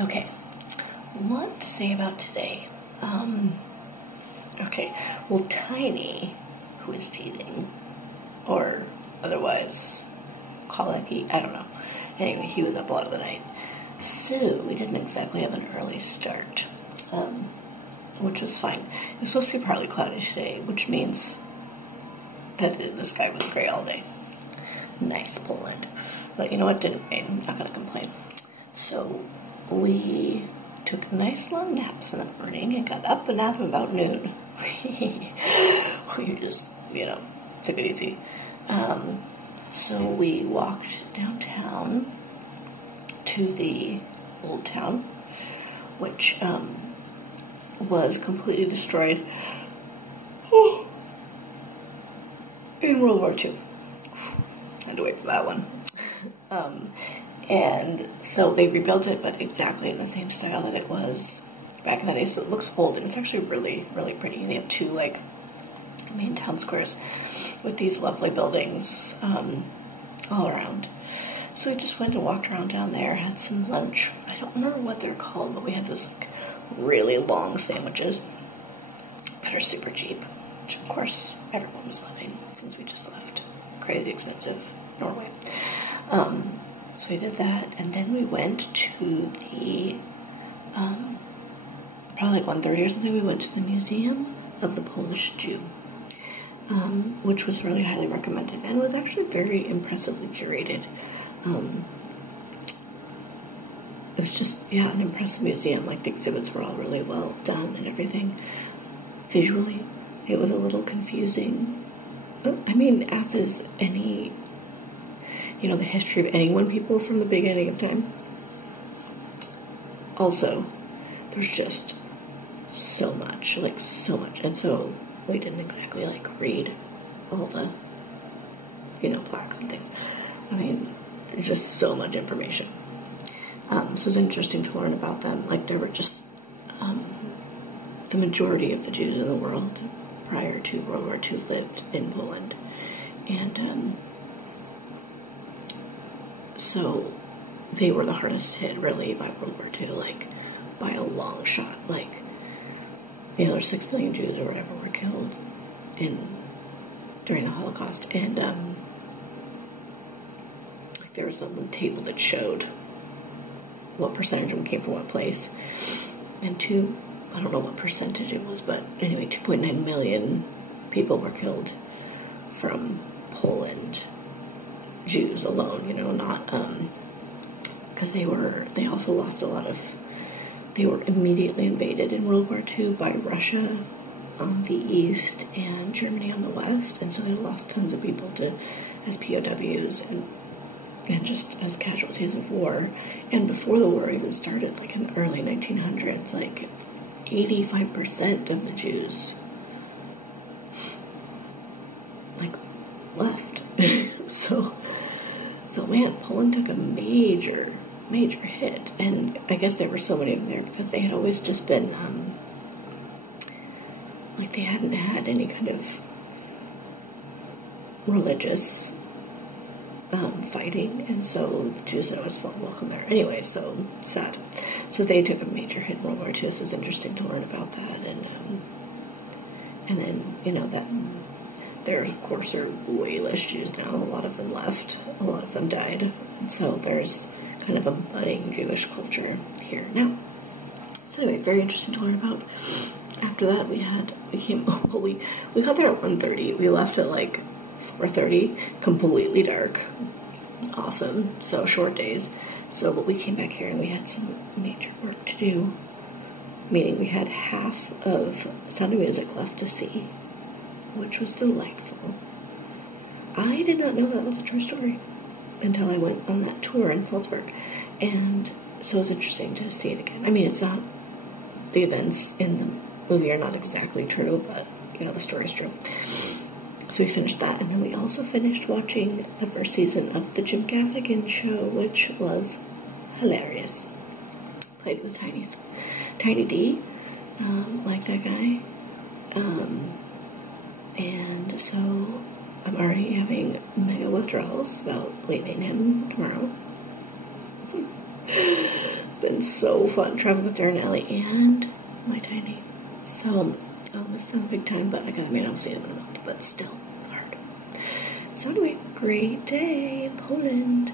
Okay, what to say about today? Okay, well, Tiny, who is teething, or otherwise colicky, I don't know. Anyway, he was up a lot of the night. So, we didn't exactly have an early start, which was fine. It was supposed to be partly cloudy today, which means that the sky was gray all day. Nice, Poland. But you know what? Didn't rain. Not going to complain. So, we took nice long naps in the morning and got up and out about noon. We just, took it easy. So we walked downtown to the old town, which was completely destroyed in World War II. Had to wait for that one. And so they rebuilt it, but exactly in the same style that it was back in the day. So it looks old, and it's actually really, really pretty. They have two, main town squares with these lovely buildings all around. So we just went and walked around down there, had some lunch. I don't remember what they're called, but we had those, really long sandwiches that are super cheap, which, of course, everyone was loving since we just left. Crazy expensive Norway. So we did that, and then we went to the, probably 1:30 or something, we went to the Museum of the Polish Jew, which was really highly recommended, and was actually very impressively curated. It was just, an impressive museum. The exhibits were all really well done and everything. Visually, it was a little confusing. As is any, the history of any one people from the beginning of time. Also, there's just so much, so much. And so we didn't exactly, read all the, plaques and things. Just so much information. So it was interesting to learn about them. There were just, the majority of the Jews in the world prior to World War II lived in Poland. And, so they were the hardest hit, really, by World War II, by a long shot. There's 6 million Jews or whatever were killed during the Holocaust. And, there was a table that showed what percentage of them came from what place. And I don't know what percentage it was, but anyway, 2.9 million people were killed from Poland. Jews alone, not, because they also lost a lot of, they were immediately invaded in World War II by Russia on the east and Germany on the west, and so they lost tons of people as POWs and just as casualties of war. And before the war even started, in the early 1900s, 85% of the Jews, left. So man, Poland took a major hit, and I guess there were so many of them there because they had always just been, they hadn't had any kind of religious fighting, and so the Jews had always felt welcome there. Anyway, so sad. So they took a major hit in World War II, so it was interesting to learn about that, and then, that there, of course, are way less Jews now. A lot of them left. A lot of them died. And so there's kind of a budding Jewish culture here now. So anyway, very interesting to learn about. After that, we got there at 1:30. We left at 4:30, completely dark. Awesome. So short days. But we came back here and we had some major work to do. Meaning we had half of Sound of Music left to see, which was delightful. I did not know that was a true story until I went on that tour in Salzburg, and so it was interesting to see it again. It's not, the events in the movie are not exactly true, but, the story's true. So we finished that, and then we also finished watching the first season of the Jim Gaffigan show, which was hilarious. Played with Tiny D, like that guy. And so I'm already having mega withdrawals about leaving him tomorrow. It's been so fun traveling with Darren, Ellie, and my tiny. So I'll miss them big time, but I'll see them in a month, but still, it's hard. So anyway, great day in Poland.